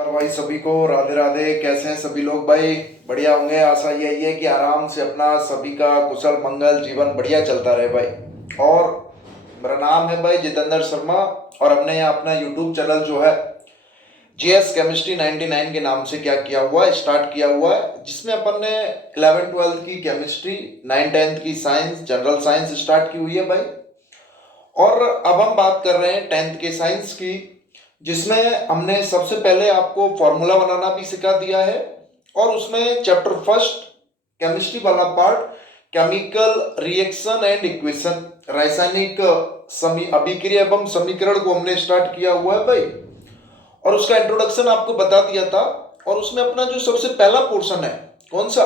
नमस्कार भाई सभी को। राधे राधे। कैसे हैं सभी लोग भाई? बढ़िया होंगे। आशा यही है कि आराम से अपना सभी का कुशल मंगल जीवन बढ़िया चलता रहे भाई। और मेरा नाम है भाई जितेंद्र शर्मा। और हमने यहाँ अपना यूट्यूब चैनल जो है जीएस केमिस्ट्री 99 के नाम से क्या किया हुआ है, स्टार्ट किया हुआ है, जिसमें अपन ने 11th 12th की केमिस्ट्री, 9th 10th की साइंस, जनरल साइंस स्टार्ट की हुई है भाई। और अब हम बात कर रहे हैं 10th के साइंस की, जिसमें हमने सबसे पहले आपको फॉर्मूला बनाना भी सिखा दिया है। और उसमें चैप्टर फर्स्ट केमिस्ट्री वाला part, chemical reaction and equation, रासायनिक अभिक्रिया एवं समीकरण को हमने स्टार्ट किया हुआ है भाई। और उसका इंट्रोडक्शन आपको बता दिया था। और उसमें अपना जो सबसे पहला पोर्शन है, कौन सा,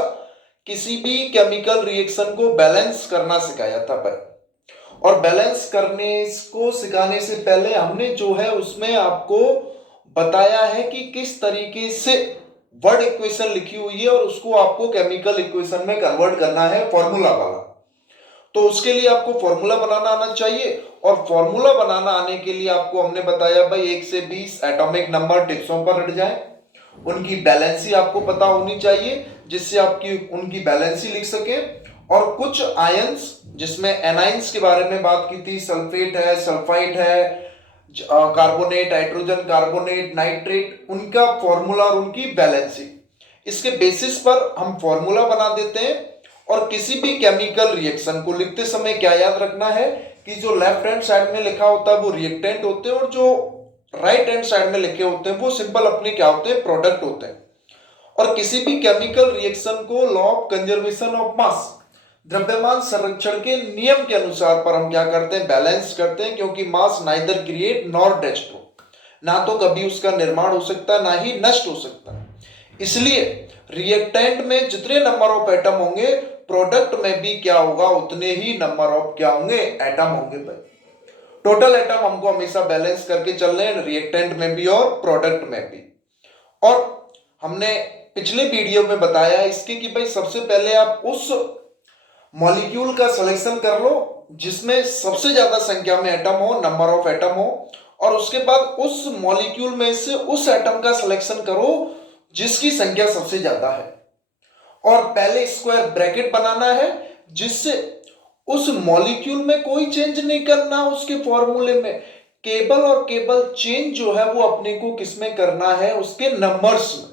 किसी भी केमिकल रिएक्शन को बैलेंस करना सिखाया था भाई। और बैलेंस करने को सिखाने से पहले हमने जो है उसमें आपको बताया है कि किस तरीके से वर्ड इक्वेशन लिखी हुई है और उसको आपको केमिकल इक्वेशन में कन्वर्ट करना है फॉर्मूला वाला। तो उसके लिए आपको फॉर्मूला बनाना आना चाहिए। और फॉर्मूला बनाना आने के लिए आपको हमने बताया भाई 1 से 20 एटॉमिक नंबर टिप्सों पर रट जाए। उनकी बैलेंसी आपको पता होनी चाहिए, जिससे आपकी उनकी बैलेंसी लिख सके। और कुछ आयंस, जिसमें एनाइंस के बारे में बात की थी, सल्फेट है, सल्फाइड है, कार्बोनेट, हाइड्रोजन कार्बोनेट, नाइट्रेट, उनका फॉर्मूला और उनकी बैलेंसी, इसके बेसिस पर हम फॉर्मूला बना देते हैं। और किसी भी केमिकल रिएक्शन को लिखते समय क्या याद रखना है कि जो लेफ्ट हैंड साइड में लिखा होता है वो रिएक्टेंट होते हैं, और जो राइट हैंड साइड में लिखे होते हैं वो सिंपल अपने क्या होते हैं, प्रोडक्ट होते हैं। और किसी भी केमिकल रिएक्शन को law of conservation of mass, द्रव्यमान संरक्षण के नियम के अनुसार पर हम क्या करते हैं, बैलेंस करते हैं। क्योंकि mass neither create nor destroy, ना तो कभी उसका निर्माण हो सकता ना ही नष्ट हो सकता। इसलिए रिएक्टेंट में जितने नंबर ऑफ एटम होंगे, प्रोडक्ट में भी क्या होगा, उतने ही नंबर ऑफ क्या होंगे, एटम होंगे भाई। टोटल एटम हमको हमेशा बैलेंस करके चलने हैं, रिएक्टेंट में भी और प्रोडक्ट में भी। और हमने पिछले वीडियो में बताया इसके कि भाई सबसे पहले आप उस मॉलिक्यूल का सिलेक्शन कर लो जिसमें सबसे ज्यादा संख्या में एटम हो, नंबर ऑफ एटम हो। और उसके बाद उस मॉलिक्यूल में से उस एटम का सिलेक्शन करो जिसकी संख्या सबसे ज्यादा है। और पहले स्क्वायर ब्रैकेट बनाना है, जिससे उस मॉलिक्यूल में कोई चेंज नहीं करना उसके फॉर्मूले में। केवल और केवल चेंज जो है वो अपने को किसमें करना है, उसके नंबर्स में।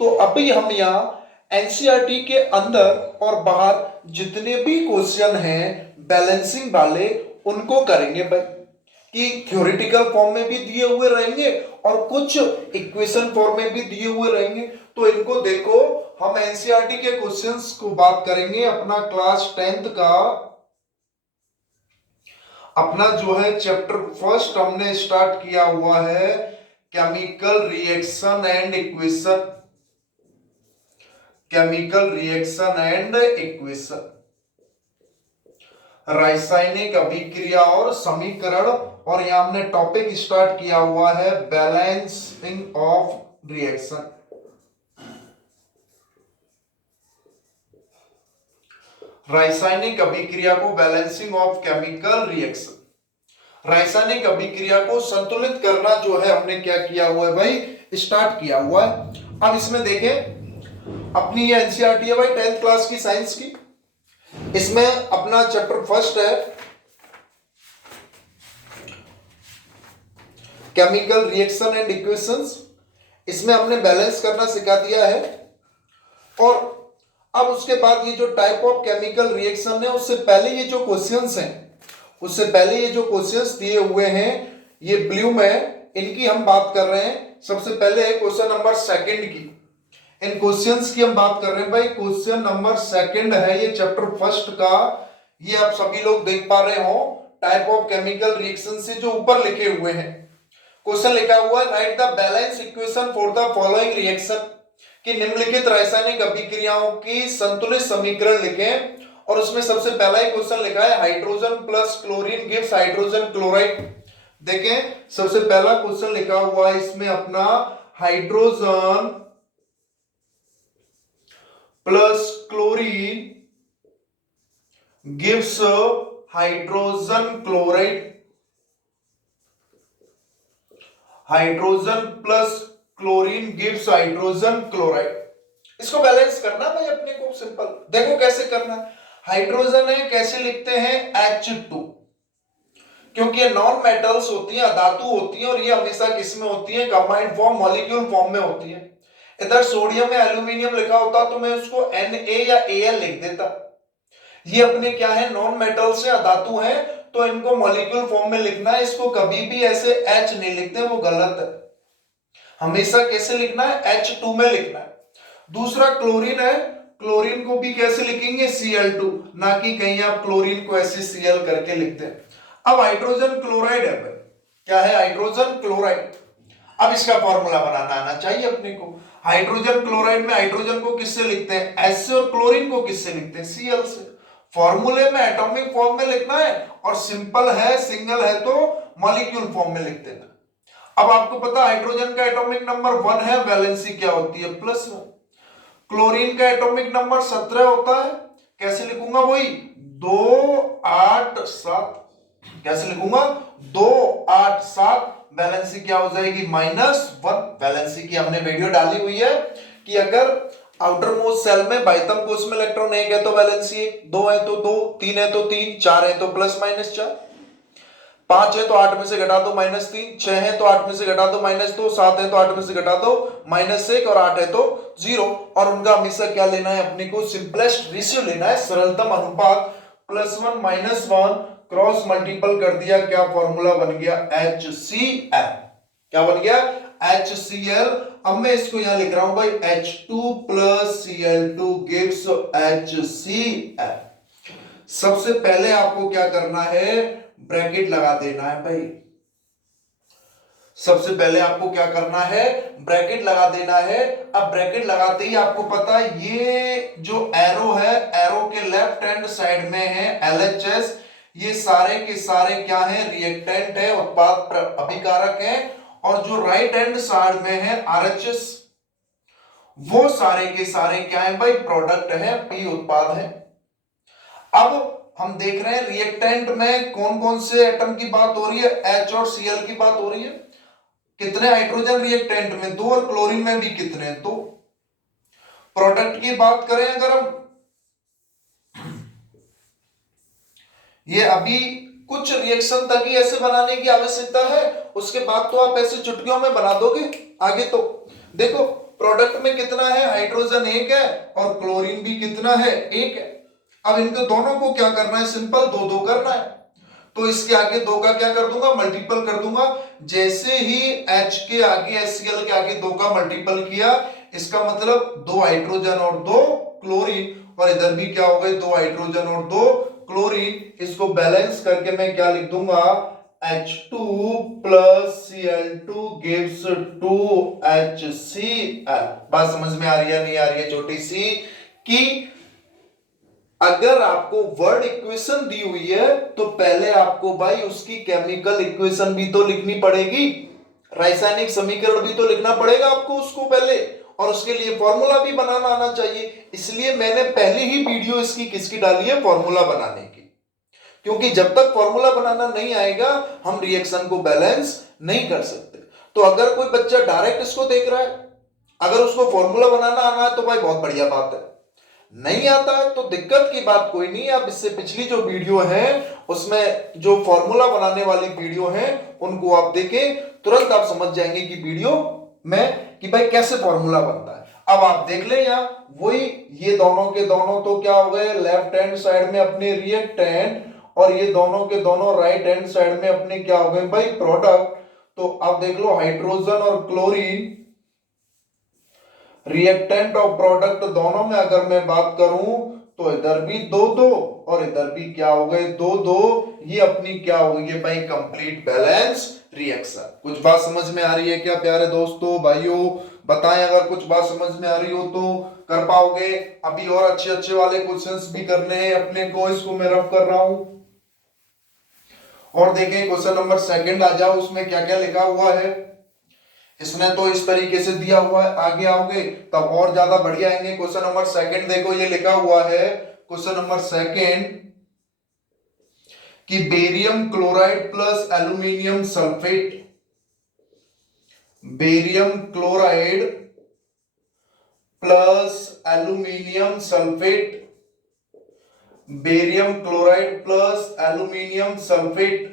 तो अभी हम यहाँ एनसीईआरटी के अंदर और बाहर जितने भी क्वेश्चन हैं बैलेंसिंग वाले, उनको करेंगे भाई। कि थ्योरेटिकल फॉर्म में भी दिए हुए रहेंगे और कुछ इक्वेशन फॉर्म में भी दिए हुए रहेंगे। तो इनको देखो, हम एनसीईआरटी के क्वेश्चंस को बात करेंगे। अपना क्लास 10th का अपना जो है चैप्टर फर्स्ट हमने स्टार्ट किया हुआ है, chemical reaction and equation, chemical reaction and equation, रासायनिक अभिक्रिया और समीकरण। और यहां हमने टॉपिक स्टार्ट किया हुआ है बैलेंसिंग ऑफ रिएक्शन, रासायनिक अभिक्रिया को, बैलेंसिंग ऑफ केमिकल रिएक्शन, रासायनिक अभिक्रिया को संतुलित करना जो है हमने क्या किया हुआ है भाई, स्टार्ट किया हुआ है। अब इसमें देखें, अपनी ये एनसीईआरटी है भाई 10th क्लास की साइंस की। इसमें अपना चैप्टर फर्स्ट है केमिकल रिएक्शन एंड इक्वेशंस। इसमें हमने बैलेंस करना सिखा दिया है। और अब उसके बाद ये जो टाइप ऑफ केमिकल रिएक्शन है, उससे पहले ये जो क्वेश्चंस हैं, उससे पहले ये जो क्वेश्चंस दिए हुए हैं ये ब्लू में, इनकी हम बात कर रहे हैं। सबसे पहले क्वेश्चन नंबर सेकंड की, इन क्वेश्चंस की हम बात कर रहे हैं भाई। क्वेश्चन नंबर सेकंड है ये चैप्टर फर्स्ट का। ये आप सभी लोग देख पा रहे हो, टाइप ऑफ केमिकल रिएक्शन से जो ऊपर लिखे हुए हैं क्वेश्चन लिखा हुआ है, right the balance equation for the following reaction, कि निम्नलिखित रासायनिक अभिक्रियाओं की संतुलित समीकरण लिखें। और उसमें सबसे पहला ही क्वेश्चन लिखा है hydrogen plus chlorine gives hydrogen chloride. देखें, सबसे पहला क्वेश्चन लिखा हुआ है इसमें अपना, hydrogen plus chlorine gives hydrogen chloride. Hydrogen plus chlorine gives hydrogen chloride. इसको बैलेंस करना भाई अपने को, सिंपल। देखो कैसे करना। हाइड्रोजन है, कैसे लिखते हैं, H2, क्योंकि ये नॉन मेटल्स होती हैं, धातु होती हैं, और ये हमेशा किसमें होती है, कंबाइंड फॉर्म, मॉलिक्यूल फॉर्म में होती है। इधर सोडियम या एल्यूमिनियम लिखा होता तो मैं उसको Na या Al लिख देता। ये अपने क्या है, नॉन मेटल्स या धातु है, तो इनको मॉलिक्यूल फॉर्म में लिखना है। इसको कभी भी ऐसे H नहीं लिखते, वो गलत है। हमेशा कैसे लिखना है, H2 में लिखना है। दूसरा क्लोरीन है, क्लोरीन को भी कैसे लिखेंगे, Cl2, ना कि कहीं आप क्लोरीन को ऐसे Cl करके लिखते हैं। अब हाइड्रोजन क्लोराइड है, क्या है, हाइड्रोजन क्लोराइड। अब इसका फॉर्मूला बनाना आना चाहिए अपने को। हाइड्रोजन क्लोराइड में हाइड्रोजन को किससे लिखते हैं, H से, और क्लोरीन को किससे लिखते हैं, Cl से। फॉर्मूले में एटॉमिक फॉर्म में लिखना है, और सिंपल है, सिंगल है तो मॉलिक्यूल फॉर्म में लिख देना। अब आपको पता हाइड्रोजन का एटॉमिक नंबर 1 है, वैलेंसी क्या होती है, +1। क्लोरीन का एटॉमिक नंबर 17 होता है, कैसे लिखूंगा, वही 2 8 7। कैसे लिखूंगा, 2 8 7। वैलेंसी क्या हो जाएगी, -1। वैलेंसी की हमने वीडियो डाली हुई है कि अगर आउटर मोस्ट सेल में बाह्यतम कोश में इलेक्ट्रॉन 1 है तो वैलेंसी 1, 2 है तो 2, 3 है तो 3, 4 है तो ±4, 5 है तो 8 में से घटा दो -3, 6 है तो 8 में से घटा दो -2, 7 है तो 8 में से घटा दो -1, और 8 है तो 0। और उनका हमेशा क्या लेना है अपने को, सिंपलेस्ट रेशियो लेना है, सरलतम अनुपात, +1 -1 क्रॉस मल्टीपल कर दिया, क्या फॉर्मूला बन गया, HCl। क्या बन गया, HCl। अब मैं इसको यहां लिख रहा हूं भाई, H2 + Cl2 gives HCl। सबसे पहले आपको क्या करना है, ब्रैकेट लगा देना है भाई। सबसे पहले आपको क्या करना है, ब्रैकेट लगा देना है। अब ब्रैकेट लगाते ही आपको पता है, ये जो एरो है, एरो के लेफ्ट हैंड साइड में है LHS। ये सारे के सारे क्या है, रिएक्टेंट है, उत्पाद अभिकारक है। और जो राइट हैंड साइड में है RHS, वो सारे के सारे क्या है भाई, प्रोडक्ट है, P उत्पाद है। अब हम देख रहे हैं रिएक्टेंट में कौन कौन से एटम की बात हो रही है, H और Cl की बात हो रही है। कितने हाइड्रोजन रिएक्टेंट में, 2, और क्लोरीन में भी कितने, 2। प्रोडक्ट की बात करें अगर हम, ये अभी कुछ रिएक्शन तक ही ऐसे बनाने की आवश्यकता है, उसके बाद तो आप ऐसे चुटकियों में बना दोगे। आगे तो देखो प्रोडक्ट में कितना है, हाइड्रोजन 1 है, और क्लोरीन भी कितना है, 1 है। अब इनको दोनों को क्या करना है, सिंपल 2 2 करना है। तो इसके आगे 2 का क्या कर दूंगा, मल्टीपल कर दूंगा। जैसे ही H के आगे, HCl के आगे 2 का मल्टीपल किया, इसका मतलब 2 हाइड्रोजन और 2 क्लोरीन, और इधर भी क्या हो गए, 2 हाइड्रोजन और 2 क्लोरीन। इसको बैलेंस करके मैं क्या लिख दूंगा, H2 + Cl2 gives 2HCl। बात समझ में आ रही है, नहीं आ रही है, छोटी सी, कि अगर आपको वर्ड इक्वेशन दी हुई है तो पहले आपको भाई उसकी केमिकल इक्वेशन भी तो लिखनी पड़ेगी, रासायनिक समीकरण भी तो लिखना पड़ेगा आपको उसको पहले, और उसके लिए फॉर्मूला भी बनाना आना चाहिए। इसलिए मैंने पहले ही वीडियो इसकी किसकी डाली है, फॉर्मूला बनाने की। क्योंकि जब तक फॉर्मूला बनाना नहीं आएगा हम रिएक्शन को बैलेंस नहीं कर सकते। तो अगर कोई बच्चा डायरेक्ट इसको देख रहा है, अगर उसको फॉर्मूला बनाना आना है तो भाई बहुत बढ़िया बात है। नहीं आता है तो दिक्कत की बात कोई नहीं। आप इससे पिछली जो वीडियो है उसमें जो फॉर्मूला बनाने वाली वीडियो है उनको आप देखें, तुरंत आप समझ जाएंगे कि वीडियो में कि भाई कैसे फॉर्मूला बनता है। अब आप देख ले यहां वही, ये दोनों के दोनों तो क्या हो गए, लेफ्ट हैंड साइड में अपने रिएक्टेंट, और ये दोनों के दोनों राइट हैंड साइड में अपने क्या हो गए भाई, प्रोडक्ट। तो अब देख लो हाइड्रोजन और क्लोरीन, रिएक्टेंट और प्रोडक्ट दोनों में अगर मैं बात करूं तो इधर भी 2 2 और इधर भी क्या हो गए, 2 2। ये अपनी क्या हो गई है भाई, कंप्लीट बैलेंस रिएक्शन। कुछ बात समझ में आ रही है क्या प्यारे दोस्तों भाइयों, बताएं अगर कुछ बात समझ में आ रही हो तो कर पाओगे। अभी और अच्छे अच्छे वाले क्वेश्चंस भी करने हैं अपने को, इसको मैं रफ कर रहा हूं। और देखें क्वेश्चन नंबर 2 आ जाओ, उसमें क्या क्या लिखा हुआ है। इसमें तो इस तरीके से दिया हुआ है, आगे आओगे तब और ज्यादा बढ़िया आएंगे। क्वेश्चन नंबर 2 देखो, ये लिखा हुआ है क्वेश्चन नंबर 2 कि barium chloride plus aluminium sulphate barium chloride plus aluminium sulphate, barium chloride plus aluminium sulphate,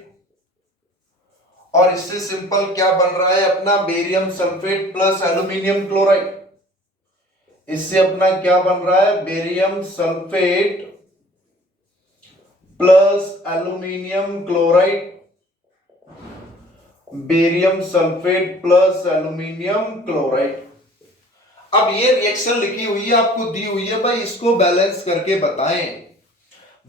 और इससे सिंपल क्या बन रहा है अपना barium sulphate plus aluminium chloride. इससे अपना क्या बन रहा है barium sulphate plus aluminium chloride, barium sulphate plus aluminium chloride. अब ये रिएक्शन लिखी हुई है आपको दी हुई है भाई, इसको बैलेंस करके बताएं।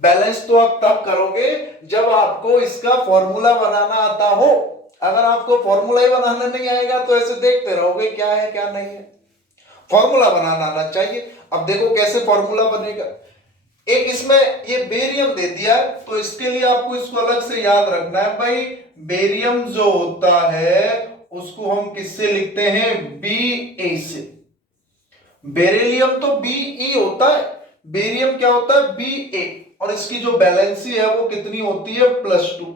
बैलेंस तो आप तब करोगे जब आपको इसका फॉर्मूला बनाना आता हो। अगर आपको फॉर्मूला ही बनाना नहीं आएगा तो ऐसे देखते रहोगे क्या है क्या नहीं है। फॉर्मूला बनाना आना चाहिए। अब देखो कैसे फॉर्मूला बनेगा। एक इसमें ये बेरियम दे दिया तो इसके लिए आपको इसको अलग से याद रखना है भाई। बेरियम जो होता है उसको हम किससे लिखते हैं Ba से। बेरिलियम तो Be होता है, बेरियम क्या होता है Ba, और इसकी जो बैलेंसी है वो कितनी होती है +2।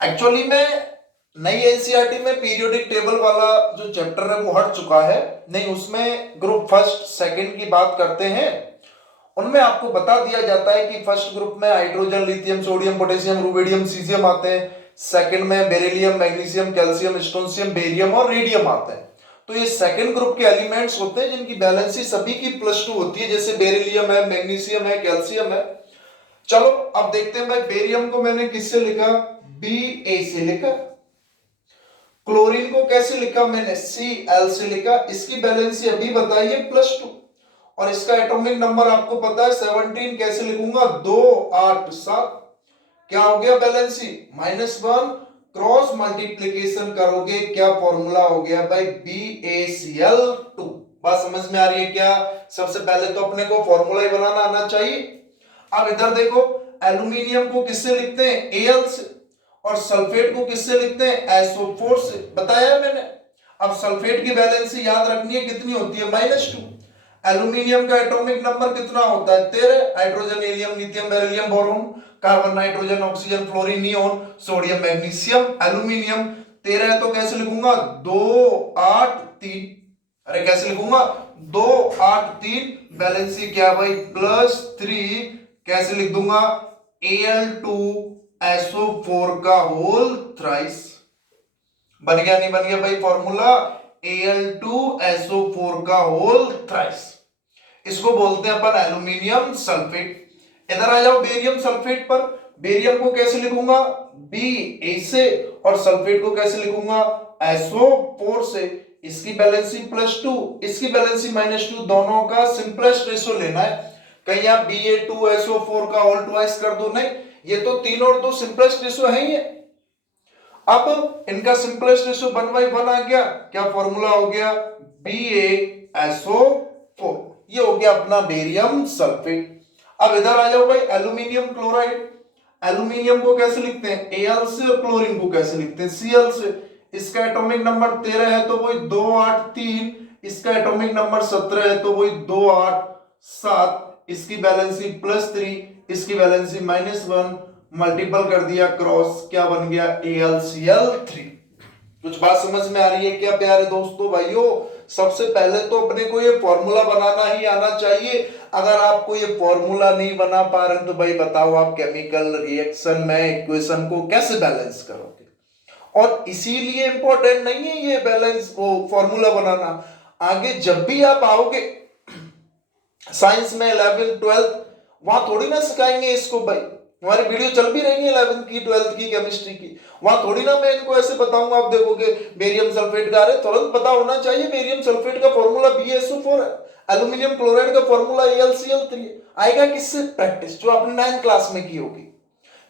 एक्चुअली में नई एनसीईआरटी में पीरियोडिक टेबल वाला जो चैप्टर है वो हट चुका है, नहीं उसमें ग्रुप फर्स्ट सेकंड की बात करते हैं। उनमें आपको बता दिया जाता है कि फर्स्ट ग्रुप में hydrogen, lithium, sodium, potassium, rubidium, caesium आते हैं। सेकंड में beryllium, magnesium, calcium, strontium, barium और रेडियम आते हैं। तो ये सेकंड ग्रुप के एलिमेंट्स होते हैं जिनकी बैलेंसी सभी की +2 होती है, जैसे बेरिलियम है, मैग्नीशियम है, कैल्शियम है। चलो अब देखते हैं भाई, बेरियम को मैंने किससे लिखा Ba से लिखा। क्लोरीन को कैसे लिखा मैंने Cl से लिखा। इसकी बैलेंसी अभी बताइए +2, और इसका एटॉमिक नंबर आपको पता है 17। कैसे लिखूंगा 2 8 7। क्या हो गया बैलेंसी -1, क्रॉस मल्टीप्लीकेशन करोगे क्या फॉर्मूला हो गया भाई BaCl2। बात समझ में आ रही है क्या। सबसे पहले तो अपने को फॉर्मूला ही बनाना आना चाहिए। अब इधर देखो, एल्यूमिनियम को किससे लिखते हैं Al से, और सल्फेट को किससे लिखते हैं SO4 से, बताया मैंने। अब सल्फेट की बैलेंसी याद रखनी है कितनी होती है -2। एल्यूमिनियम का एटॉमिक नंबर कितना होता है 13। Hydrogen, helium, lithium, beryllium, boron, carbon, nitrogen, oxygen, fluorine, neon, sodium, magnesium, aluminium 13 है तो कैसे लिखूंगा 2 8 3। अरे कैसे लिखूंगा 2 8 3। बैलेंसी क्या भाई +3। कैसे लिख दूंगा Al2SO4 का होल थ्राइस। बन गया नहीं बन गया भाई फॉर्मूला Al2SO4 का होल थ्राइस। इसको बोलते हैं अपन एल्यूमिनियम सल्फेट। इधर आ जाओ बेरियम सल्फेट पर। बेरियम को कैसे लिखूंगा Ba से, और सल्फेट को कैसे लिखूंगा SO4 से। इसकी बैलेंसी +2, इसकी बैलेंसी -2, दोनों का सिंपलेस्ट रेशियो लेना है। कहीं आप Ba2SO4 का होल ट्वाइस कर दो, नहीं, ये तो तीन और दो सिंपलेस्ट रेशियो है ही है। अब इनका सिंपलेस्ट रेशियो 1/1 आ गया। क्या फॉर्मूला हो गया BaSO4। ये हो गया अपना बेरियम सल्फेट। अब इधर आ जाओ भाई एल्यूमिनियम क्लोराइड। एल्यूमिनियम को कैसे लिखते हैं Al से, और क्लोरीन को कैसे लिखते हैं Cl से। इसका एटॉमिक नंबर 13 है तो वही 2 8 3। इसका एटॉमिक नंबर 17 है तो वही 2 8 7। इसकी बैलेंसी +3, इसकी बैलेंसी -1। मल्टीपल कर दिया क्रॉस, क्या बन गया AlCl3। कुछ बात समझ में आ रही है क्या प्यारे दोस्तों भाइयों। सबसे पहले तो अपने को ये फॉर्मूला बनाना ही आना चाहिए। अगर आपको ये फॉर्मूला नहीं बना पा रहे तो भाई बताओ आप केमिकल रिएक्शन में इक्वेशन को कैसे बैलेंस करोगे। और इसीलिए इंपॉर्टेंट नहीं है ये बैलेंस को फॉर्मूला बनाना। आगे जब भी आप आओगे साइंस में 11th 12th, वहां थोड़ी ना सिखाएंगे इसको भाई। हमारी वीडियो चल भी रही है 11th की 12th की केमिस्ट्री की, वहां थोड़ी ना मैं इनको ऐसे बताऊंगा। आप देखोगे बेरियम सल्फेट का, अरे तुरंत पता होना चाहिए बेरियम सल्फेट का फॉर्मूला BaSO4 है, एल्यूमिनियम क्लोराइड का फॉर्मूला AlCl3 आएगा किससे प्रैक्टिस जो आपने 9th क्लास में की होगी।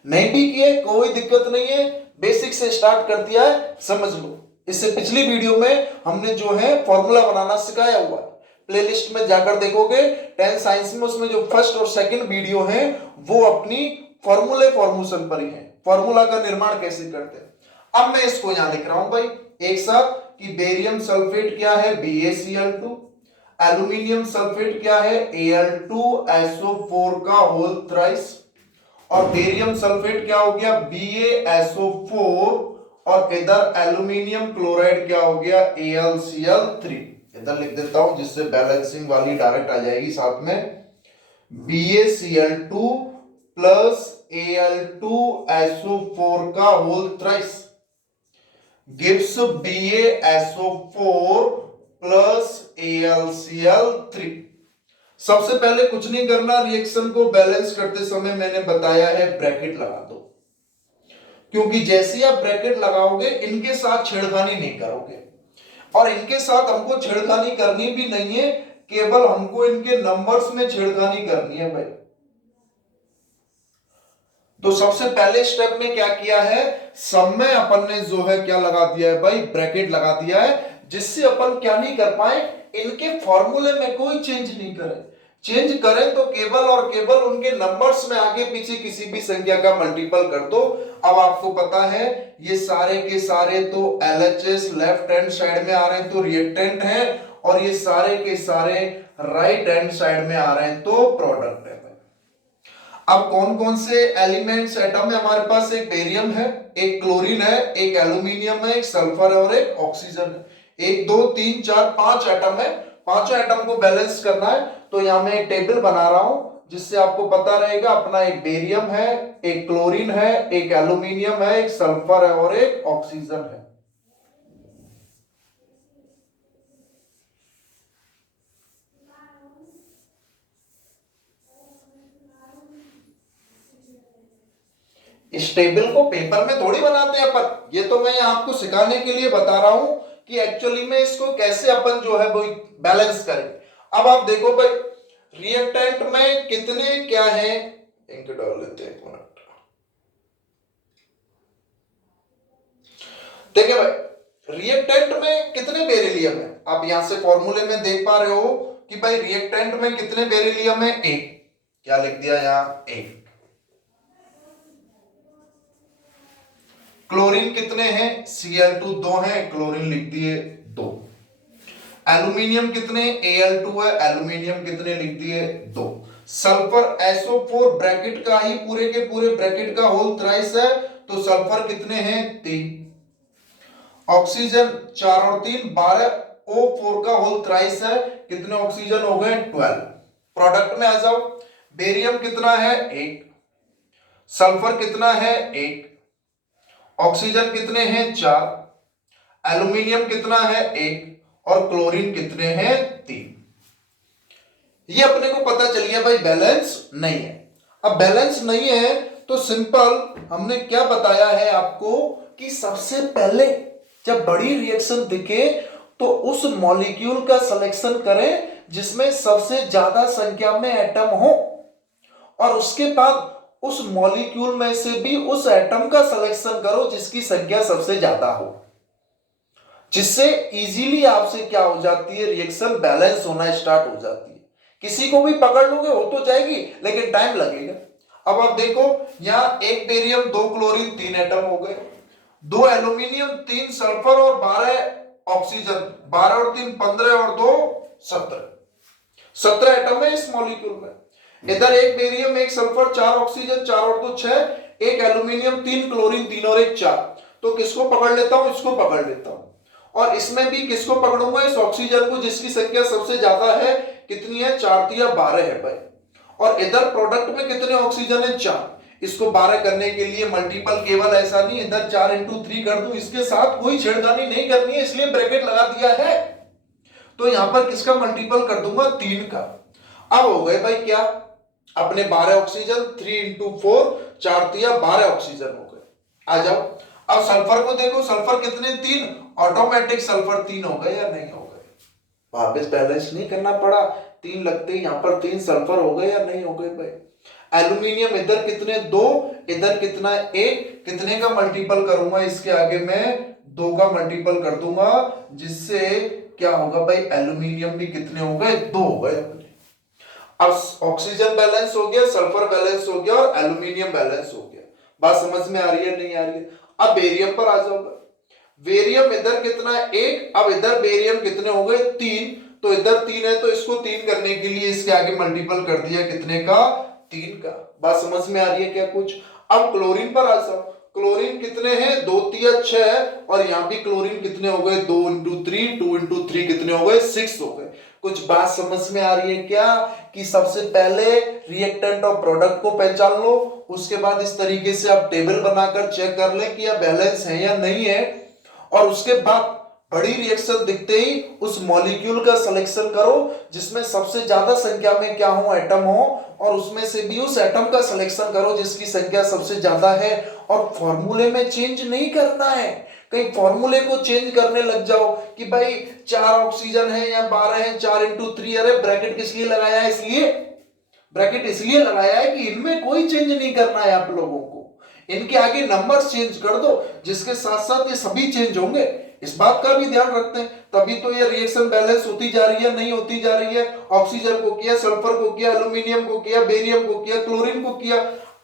नहीं भी किए कोई दिक्कत नहीं है, बेसिक से स्टार्ट कर दिया है समझ लो। इससे पिछली वीडियो में हमने जो है फॉर्मूला बनाना सिखाया हुआ है, प्लेलिस्ट में जाकर देखोगे 10th साइंस में, उसमें जो फर्स्ट और सेकंड वीडियो है वो अपनी फॉर्मूलेशन पर ही है, फॉर्मूला का निर्माण कैसे करते हैं। अब मैं इसको यहां लिख रहा हूं भाई एक साथ कि बेरियम सल्फेट क्या है BaCl2, एल्यूमिनियम सल्फेट क्या है Al2SO4 का होल थ्राइस, और बेरियम सल्फेट क्या हो गया BaSO4 और इधर एल्यूमिनियम क्लोराइड क्या हो गया, AlCl3। इधर लिख देता हूं जिससे बैलेंसिंग वाली डायरेक्ट आ जाएगी साथ में, BaCl2 प्लस Al2SO4 का whole thrice gives BaSO4 plus AlCl3। सबसे पहले कुछ नहीं करना, रिएक्शन को बैलेंस करते समय मैंने बताया है ब्रैकेट लगा दो, क्योंकि जैसे ही आप ब्रैकेट लगाओगे इनके साथ छेड़खानी नहीं करोगे, और इनके साथ हमको छेड़खानी करनी भी नहीं है, केवल हमको इनके नंबर्स में छेड़खानी करनी है भाई। तो सबसे पहले स्टेप में क्या किया है, सब में अपन ने जो है क्या लगा दिया है भाई, ब्रैकेट लगा दिया है, जिससे अपन क्या नहीं कर पाए, इनके फॉर्मूले में कोई चेंज नहीं करें। चेंज करें तो केवल और केवल उनके नंबर्स में आगे पीछे किसी भी संख्या का मल्टीपल कर दो। अब आपको पता है ये सारे के सारे तो LHS लेफ्ट हैंड साइड में आ रहे हैं तो रिएक्टेंट है, और ये सारे के सारे राइट हैंड साइड में आ रहे हैं तो प्रोडक्ट है। अब कौन कौन से एलिमेंट्स एटम है हमारे पास, एक बेरियम है, एक क्लोरीन है, एक एल्यूमिनियम है, एक सल्फर है और एक ऑक्सीजन है। 1 2 3 4 5 एटम है, पांचों एटम को बैलेंस करना है। तो यहां मैं एक टेबल बना रहा हूं जिससे आपको पता रहेगा, अपना एक बेरियम है, एक क्लोरीन है, एक एल्यूमिनियम है, एक सल्फर है और एक ऑक्सीजन है। इस टेबल को पेपर में थोड़ी बनाते हैं अपन, ये तो मैं आपको सिखाने के लिए बता रहा हूं कि एक्चुअली में इसको कैसे अपन जो है वो बैलेंस करें। अब आप देखो भाई, रिएक्टेंट में कितने क्या है, इंक डाल लेते हैं एक मिनट। देखिए भाई, रिएक्टेंट में कितने बेरिलियम है, आप यहां से फॉर्मूले में देख पा रहे हो कि भाई रिएक्टेंट में कितने बेरिलियम है, एक। क्या लिख दिया यहां, एक। क्लोरीन कितने हैं, Cl2 2 है, क्लोरीन लिख दिए 2। एल्यूमिनियम कितने, Al2 है, एल्यूमिनियम कितने लिख दिए 2। सल्फर SO4 ब्रैकेट का ही पूरे के पूरे ब्रैकेट का होल थ्राइस है, तो सल्फर कितने हैं, 3। ऑक्सीजन 4 और 3 12, O4 का होल थ्राइस है, कितने ऑक्सीजन हो गए, 12। प्रोडक्ट में आ जाओ, बेरियम कितना है, 1। सल्फर कितना है, 1। ऑक्सीजन कितने हैं, 4। एल्यूमिनियम कितना है, 1। और क्लोरीन कितने हैं, 3। ये अपने को पता चल गया भाई बैलेंस नहीं है। अब बैलेंस नहीं है तो सिंपल हमने क्या बताया है आपको कि सबसे पहले जब बड़ी रिएक्शन दिखे तो उस मॉलिक्यूल का सिलेक्शन करें जिसमें सबसे ज्यादा संख्या में एटम हो, और उसके बाद उस मॉलिक्यूल में से भी उस एटम का सिलेक्शन करो जिसकी संख्या सबसे ज्यादा हो, जिससे इजीली आपसे क्या हो जाती है, रिएक्शन बैलेंस होना स्टार्ट हो जाती है। किसी को भी पकड़ लोगे हो तो जाएगी, लेकिन टाइम लगेगा। अब आप देखो यहां एक बेरियम 2 क्लोरीन 3 एटम हो गए, 2 एल्यूमिनियम 3 सल्फर और 12 ऑक्सीजन, 12 और 3 15 और 2 17 एटम है इस मॉलिक्यूल में। इधर एक बेरियम 1 सल्फर 4 ऑक्सीजन 4 और 2 6, एक एल्यूमिनियम 3 क्लोरीन 3 और 1 4। तो किसको पकड़ लेता हूं, इसको पकड़ लेता हूं, और इसमें भी किसको पकड़ूंगा, इस ऑक्सीजन को जिसकी संख्या सबसे ज्यादा है, कितनी है, 4 3 12 है भाई। और इधर प्रोडक्ट में कितने ऑक्सीजन है, 4। इसको 12 करने के लिए मल्टीपल केवल ऐसा नहीं, इधर 4 × 3 कर दूं, इसके साथ कोई छेड़खानी नहीं करनी है इसलिए ब्रैकेट लगा दिया है। तो यहां पर किसका मल्टीपल कर दूंगा, 3 का। अब हो गए भाई क्या, अपने 12 ऑक्सीजन, 3 × 4 4 3 12 ऑक्सीजन हो गए। आ जाओ अब सल्फर को देखो, सल्फर कितने, 3। ऑटोमेटिक सल्फर 3 हो गए या नहीं हो गए, वापस बैलेंस नहीं करना पड़ा, 3 लगते यहां पर 3 सल्फर हो गए या नहीं हो गए भाई। एल्यूमिनियम इधर कितने, 2, इधर कितना, 1। कितने का मल्टीपल करूंगा, इसके आगे मैं 2 का मल्टीपल कर दूंगा, जिससे क्या होगा भाई, एल्यूमिनियम भी कितने हो गए, 2 हो गए अपने। अब ऑक्सीजन बैलेंस हो गया, सल्फर बैलेंस हो गया और एल्यूमिनियम बैलेंस हो गया। बात समझ में आ रही है, नहीं आ रही है। अब बेरियम पर आ जाओ, बेरियम इधर कितना है, 1। अब इधर बेरियम कितने हो गए, 3। तो इधर 3 है तो इसको 3 करने के लिए इसके आगे मल्टीपल कर दिया, कितने का, 3 का। बात समझ में आ रही है क्या कुछ। अब क्लोरीन पर आ जाओ, क्लोरीन कितने हैं, 2 तिया 6, और यहाँ भी क्लोरीन कितने हो गए, 2 इंटू 3, 2 इंटू 3 कितने हो गए, 6 हो गए। कुछ बात समझ में आ रही है क्या, कि सबसे पहले रिएक्टेंट और प्रोडक्ट को पहचान लो, उसके बाद इस तरीके से आप टेबल बनाकर चेक कर ले कि यह बैलेंस है या नहीं है, और उसके बाद बड़ी रिएक्शन दिखते ही उस मॉलिक्यूल का सिलेक्शन करो जिसमें सबसे ज्यादा संख्या में क्या हो, एटम हो, और उसमें से भी उस एटम का सिलेक्शन करो जिसकी संख्या सबसे ज्यादा है। और फॉर्मूले में चेंज नहीं करना है, कहीं फॉर्मूले को चेंज करने लग जाओ कि भाई 4 ऑक्सीजन है या 12 है, 4 इंटू 3, अरे ब्रैकेट किस लिए लगाया है, इसलिए ब्रैकेट इसलिए लगाया है कि इनमें कोई चेंज नहीं करना है आप लोगों को, इनके आगे नंबर्स चेंज कर दो जिसके साथ साथ ये सभी चेंज होंगे, इस बात का भी ध्यान रखते हैं, तभी तो ये रिएक्शन बैलेंस होती जा रही है, नहीं होती जा रही है। ऑक्सीजन को किया, सल्फर को किया, एल्यूमिनियम को किया, बेरियम को किया, क्लोरीन को किया।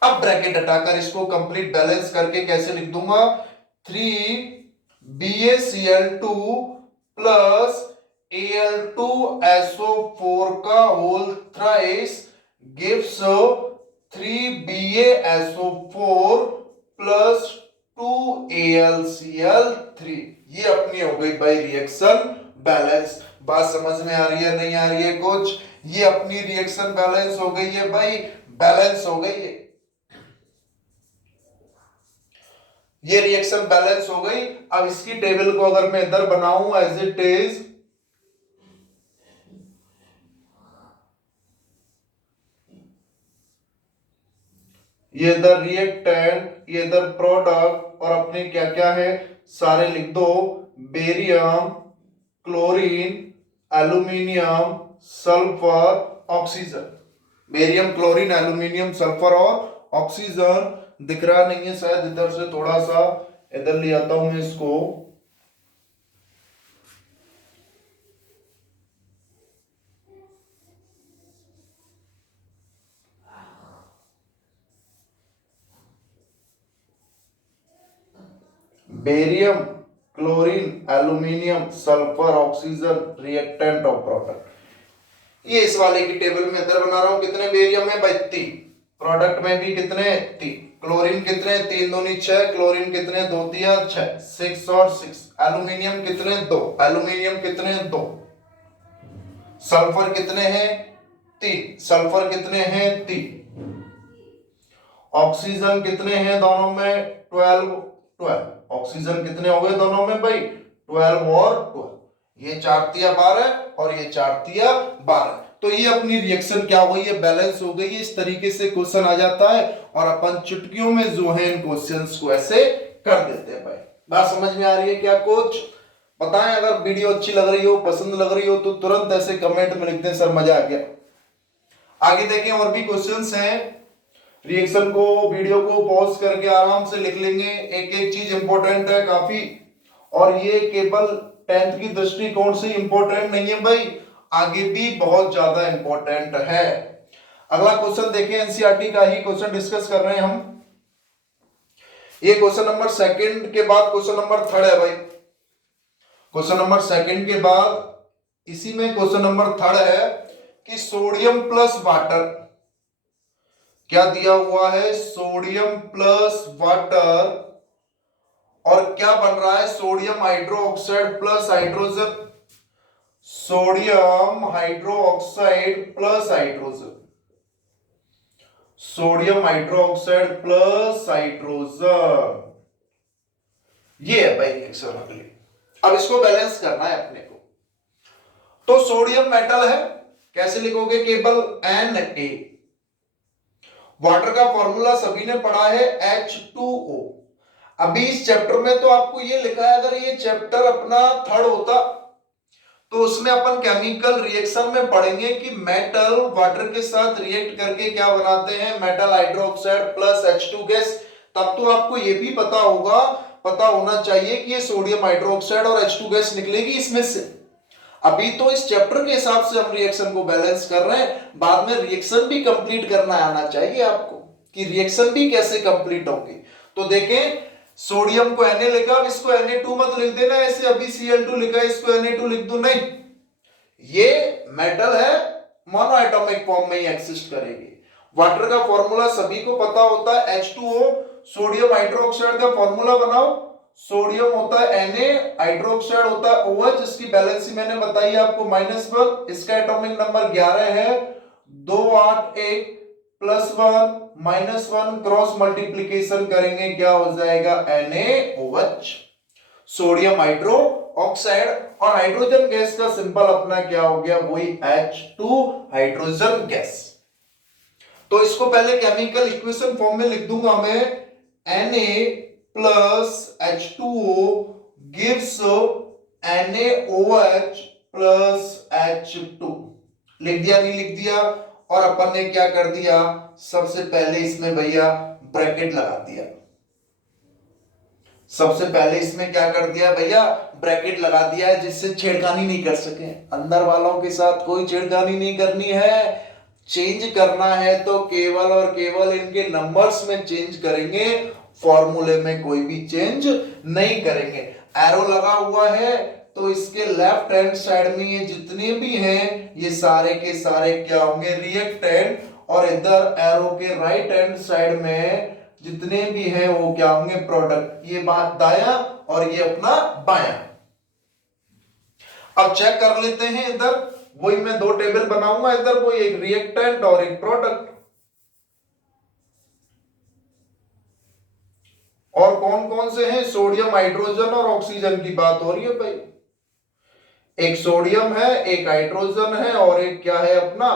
अब ब्रैकेट हटाकर इसको कंप्लीट बैलेंस करके कैसे लिख दूंगा, 3BaCl2 प्लस Al2SO4 का whole thrice gives 3BaSO4 plus 2AlCl3। ये अपनी हो गई भाई रिएक्शन बैलेंस। बात समझ में आ रही है, नहीं आ रही है कुछ, ये अपनी रिएक्शन बैलेंस हो गई है भाई, बैलेंस हो गई है, ये रिएक्शन बैलेंस हो गई। अब इसकी टेबल को अगर मैं इधर बनाऊं एज इट इज, ये इधर रिएक्टेंट, ये इधर प्रोडक्ट, और अपने क्या क्या है सारे लिख दो, barium, chlorine, aluminium, sulphur, oxygen. Barium, chlorine, aluminium, sulphur और ऑक्सीजन। दिख रहा नहीं है शायद, इधर से थोड़ा सा इधर ले आता हूं मैं इसको, barium, chlorine, aluminium, sulphur, oxygen, reactant और प्रोडक्ट। ये इस वाले की टेबल में इधर बना रहा हूं, कितने बेरियम है भाई 3, प्रोडक्ट में भी कितने 3, क्लोरीन कितने 3 दूनी 6, क्लोरीन कितने 2 तिया 6, 6 और 6, एल्यूमिनियम कितने 2, एल्यूमिनियम कितने 2, सल्फर कितने हैं 3, सल्फर कितने हैं 3, ऑक्सीजन कितने हैं दोनों में 12, 12, ऑक्सीजन कितने हो गए दोनों में भाई 12 और 12, ये 4 तिया 12 और ये 4 तिया 12। तो ये अपनी रिएक्शन क्या हो गई है, बैलेंस हो गई है। इस तरीके से क्वेश्चन आ जाता है और अपन चुटकियों में जो है इन क्वेश्चंस को ऐसे कर देते हैं भाई। बात समझ में आ रही है क्या कुछ, बताएं अगर वीडियो अच्छी लग रही हो, पसंद लग रही हो तो तुरंत ऐसे कमेंट में लिखते हैं सर मजा आ गया। आगे देखें और भी क्वेश्चंस हैं, रिएक्शन को वीडियो को पॉज करके आराम से लिख लेंगे, एक एक चीज इंपॉर्टेंट है काफी, और ये केवल 10th की दृष्टिकोण से इंपॉर्टेंट नहीं है भाई, आगे भी बहुत ज्यादा इंपॉर्टेंट है। अगला क्वेश्चन देखें, एनसीईआरटी का ही क्वेश्चन डिस्कस कर रहे हैं हम। ये क्वेश्चन नंबर 2 के बाद क्वेश्चन नंबर 3 है भाई, क्वेश्चन नंबर 2 के बाद इसी में क्वेश्चन नंबर 3 है कि सोडियम प्लस वाटर, क्या दिया हुआ है सोडियम प्लस वाटर, और क्या बन रहा है sodium hydroxide plus hydrogen, sodium hydroxide plus hydrogen, sodium hydroxide plus hydrogen, ये है भाई रिएक्शन अगली। अब इसको बैलेंस करना है अपने को, तो सोडियम मेटल है, कैसे लिखोगे केवल Na, वाटर का फॉर्मूला सभी ने पढ़ा है H2O। अभी इस चैप्टर में तो आपको ये लिखा है, अगर ये चैप्टर अपना 3rd होता तो उसमें अपन केमिकल रिएक्शन में पढ़ेंगे कि मेटल वाटर के साथ रिएक्ट करके क्या बनाते हैं, metal hydroxide plus H2 gas. तब तो आपको ये भी पता होगा, पता होना चाहिए कि ये सोडियम हाइड्रोक्साइड और H2 गैस निकलेगी इसमें से। अभी तो इस चैप्टर के हिसाब से हम रिएक्शन को बैलेंस कर रहे हैं, बाद में रिएक्शन भी कंप्लीट करना आना चाहिए आपको कि रिएक्शन भी कैसे कंप्लीट होगी। तो देखें, सोडियम को Na लिखा, अब इसको Na2 मत लिख देना ऐसे, अभी Cl2 लिखा है इसको Na2 लिख दो, नहीं, ये मेटल है, मोनोएटॉमिक फॉर्म में ही एग्जिस्ट करेगी। वाटर का फॉर्मूला सभी को पता होता है H2O, सोडियम हाइड्रोक्साइड का फॉर्मूला बनाओ। सोडियम होता है Na, हाइड्रोक्साइड होता है OH, जिसकी बैलेंसी मैंने बताई आपको -1, इसका एटॉमिक नंबर 11 है। 2 8 1 +1 -1 क्रॉस मल्टीप्लीकेशन करेंगे क्या हो जाएगा NaOH, सोडियम हाइड्रो ऑक्साइड। और हाइड्रोजन गैस का सिंपल अपना क्या हो गया, वही H2 हाइड्रोजन गैस। तो इसको पहले केमिकल इक्वेशन फॉर्म में लिख दूंगा मैं, Na plus H2O gives NaOH plus H2। लिख दिया नहीं लिख दिया? और अपन ने क्या कर दिया, सबसे पहले इसमें भैया ब्रैकेट लगा दिया। सबसे पहले इसमें क्या कर दिया भैया, ब्रैकेट लगा दिया है, जिससे छेड़खानी नहीं कर सके। अंदर वालों के साथ कोई छेड़खानी नहीं करनी है। चेंज करना है तो केवल और केवल इनके नंबर्स में चेंज करेंगे, फॉर्मूले में कोई भी चेंज नहीं करेंगे। एरो लगा हुआ है तो इसके लेफ्ट हैंड साइड में ये जितने भी हैं ये सारे के सारे क्या होंगे, रिएक्टेंट। और इधर एरो के राइट हैंड साइड में जितने भी हैं वो क्या होंगे, प्रोडक्ट। ये बात दाया और ये अपना बाया। अब चेक कर लेते हैं, इधर वही मैं दो टेबल बनाऊंगा, इधर कोई एक रिएक्टेंट और एक प्रोडक्ट। और कौन कौन से हैं, सोडियम हाइड्रोजन और ऑक्सीजन की बात हो रही है भाई। एक सोडियम है, एक हाइड्रोजन है और एक क्या है अपना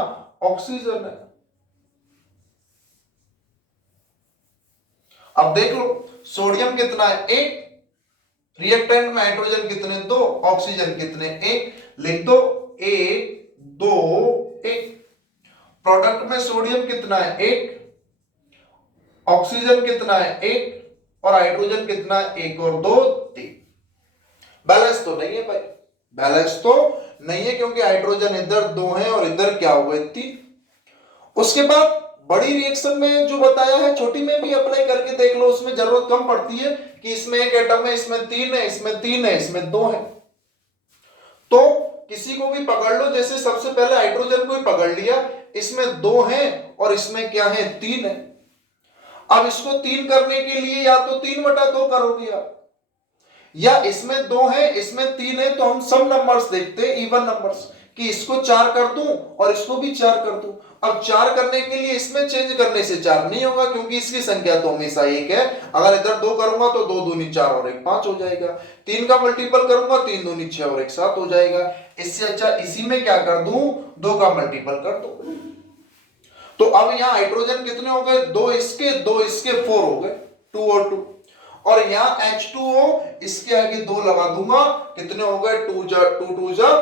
ऑक्सीजन है। अब देख लो, सोडियम कितना है, 1, रिएक्टेंट में हाइड्रोजन कितने, 2, ऑक्सीजन कितने, 1। लिख दो 1 2 1। प्रोडक्ट में सोडियम कितना है, 1, ऑक्सीजन कितना है, 1, और हाइड्रोजन कितना है, 1 और 2 3। बैलेंस तो नहीं है भाई, बैलेंस तो नहीं है, क्योंकि हाइड्रोजन इधर 2 है और इधर क्या हो गए 3। उसके बाद बड़ी रिएक्शन में जो बताया है, छोटी में भी अप्लाई करके देख लो, उसमें जरूरत कम पड़ती है कि इसमें एक एटम है, इसमें 3 है, इसमें 3 है, इसमें 2 है। तो किसी को भी पकड़ लो, जैसे सबसे पहले हाइड्रोजन को ही पकड़ लिया, इसमें 2 है और इसमें क्या है 3 है। अब इसको 3 करने के लिए या तो 3/2 करोगे आप, या इसमें 2 है इसमें 3 है, तो हम सम नंबर्स देखते हैं, इवन नंबर्स, कि इसको 4 कर दूं और इसको भी 4 कर दूं। अब 4 करने के लिए इसमें चेंज करने से 4 नहीं होगा, क्योंकि इसकी संख्या तो हमेशा 1 है। अगर इधर 2 करूंगा तो 2 दूनी 4 और 1 5 हो जाएगा। 3 का मल्टीपल करूंगा 3 दूनी 6 और 1 7 हो जाएगा। इससे अच्छा इसी में क्या कर दूं, 2 का मल्टीपल कर दूं। तो अब यहां हाइड्रोजन कितने हो गए, 2 इसके 2 इसके 4 हो गए, 2 और 2। और यहां H2O, इसके आगे 2 लगा दूंगा, कितने हो गए, 2 2 4,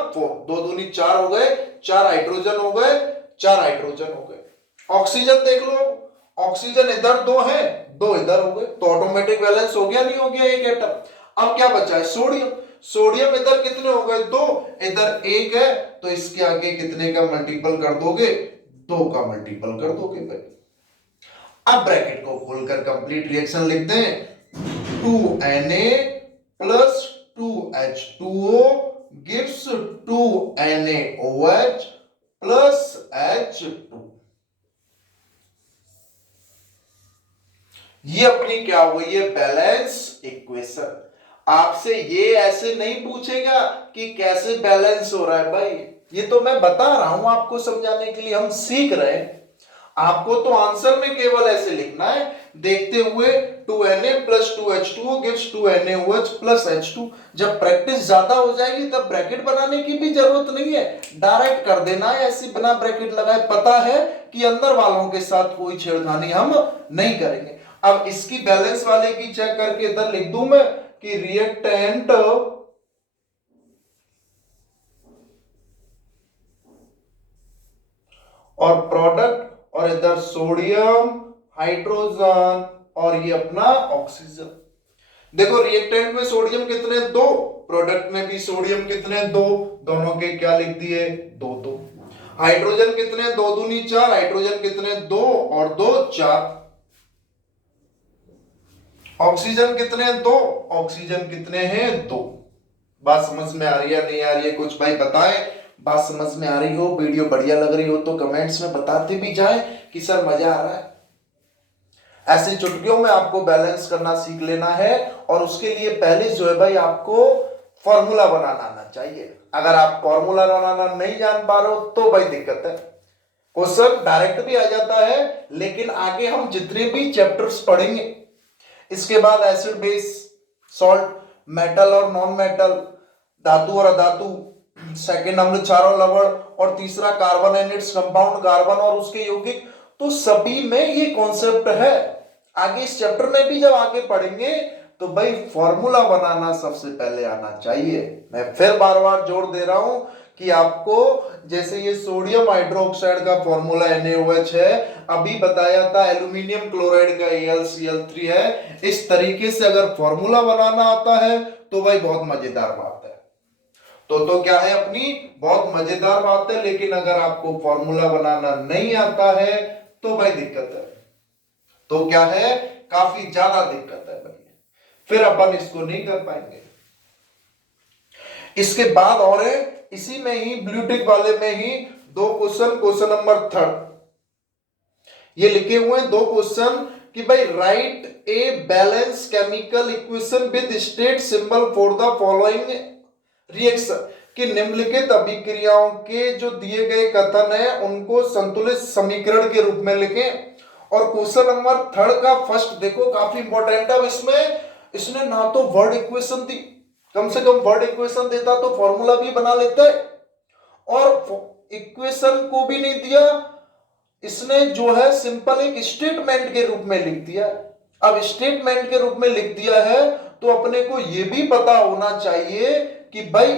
2 दूनी 4 हो गए, 4 हाइड्रोजन हो गए, 4 हाइड्रोजन हो गए। ऑक्सीजन देख लो, ऑक्सीजन इधर 2 है, 2 इधर हो गए, तो ऑटोमेटिक बैलेंस हो गया नहीं हो गया एक एटम। अब क्या बचा है, सोडियम। सोडियम इधर कितने हो गए, 2, इधर 1 है, तो इसके आगे कितने का मल्टीपल कर दोगे, 2 का मल्टीपल कर दोगे भाई। अब ब्रैकेट को खोलकर कंप्लीट रिएक्शन लिख दें, 2Na plus 2H2O gives 2NaOH plus H2। ये अपनी क्या हो गई है, बैलेंस इक्वेशन। आपसे ये ऐसे नहीं पूछेगा कि कैसे बैलेंस हो रहा है भाई, ये तो मैं बता रहा हूं आपको समझाने के लिए, हम सीख रहे हैं। आपको तो आंसर में केवल ऐसे लिखना है, देखते हुए 2Na plus 2H2O gives 2NaOH plus H2। जब प्रैक्टिस ज्यादा हो जाएगी तब ब्रैकेट बनाने की भी जरूरत नहीं है, डायरेक्ट कर देना है ऐसे बिना ब्रैकेट लगाए। पता है कि अंदर वालों के साथ कोई छेड़खानी हम नहीं करेंगे। अब इसकी बैलेंस वाले की चेक करके इधर लिख दूं मैं कि रिएक्टेंट और प्रोडक्ट, और इधर सोडियम हाइड्रोजन और ये अपना ऑक्सीजन। देखो रिएक्टेंट में सोडियम कितने, 2, प्रोडक्ट में भी सोडियम कितने, 2, दोनों के क्या लिख दिए, 2 2। हाइड्रोजन कितने, 2 दूनी 4, हाइड्रोजन कितने, 2 और 2 4। ऑक्सीजन कितने, 2, ऑक्सीजन कितने हैं, 2। बात समझ में आ रही है नहीं आ रही है, कुछ भाई बताएं। बात समझ में आ रही हो, वीडियो बढ़िया लग रही हो तो कमेंट्स में बताते भी जाए कि सर मजा आ रहा है। ऐसे चुटकियों में आपको बैलेंस करना सीख लेना है। और उसके लिए पहले जो है भाई आपको फॉर्मूला बनाना आना चाहिए। अगर आप फॉर्मूला बनाना नहीं जान पा रहे हो तो भाई दिक्कत है। क्वेश्चन डायरेक्ट भी आ जाता है, लेकिन आगे हम जितने भी चैप्टर्स पढ़ेंगे, इसके बाद एसिड बेस, सॉल्ट, मेटल और नॉन मेटल, धातु और अधातु, सेकंड अम्ल, क्षार और लवण, और तीसरा carbon and its compound, carbon और उसके यौगिक, तो सभी में ये कॉन्सेप्ट है। आगे इस चैप्टर में भी जब आगे पढ़ेंगे तो भाई फॉर्मूला बनाना सबसे पहले आना चाहिए। मैं फिर बार बार जोर दे रहा हूं कि आपको जैसे ये सोडियम हाइड्रोक्साइड का फॉर्मूला NaOH है, अभी बताया था एल्यूमिनियम क्लोराइड का AlCl3 है, इस तरीके से अगर फॉर्मूला बनाना आता है तो भाई बहुत मजेदार बात है। तो क्या है, अपनी बहुत मजेदार बात है। लेकिन अगर आपको फॉर्मूला बनाना नहीं आता है तो भाई दिक्कत है। तो क्या है, काफी ज्यादा दिक्कत है भाई, फिर अपन इसको नहीं कर पाएंगे। इसके बाद और है, इसी में ही ब्लू टिक वाले में ही दो क्वेश्चन, क्वेश्चन नंबर 3 ये लिखे हुए हैं 2 क्वेश्चन कि भाई right a balance chemical equation with state symbol for the following reaction, कि निम्नलिखित अभिक्रियाओं के जो दिए गए कथन है उनको संतुलित समीकरण के रूप में लिखें। और क्वेश्चन नंबर 3 का फर्स्ट देखो, काफी इंपॉर्टेंट है। इसमें इसने ना तो वर्ड इक्वेशन दी, कम से कम वर्ड इक्वेशन देता तो फॉर्मूला भी बना लेते, और इक्वेशन को भी नहीं दिया, इसने जो है सिंपल एक स्टेटमेंट के रूप में लिख दिया। अब स्टेटमेंट के रूप में लिख दिया है तो अपने को यह भी पता होना चाहिए कि भाई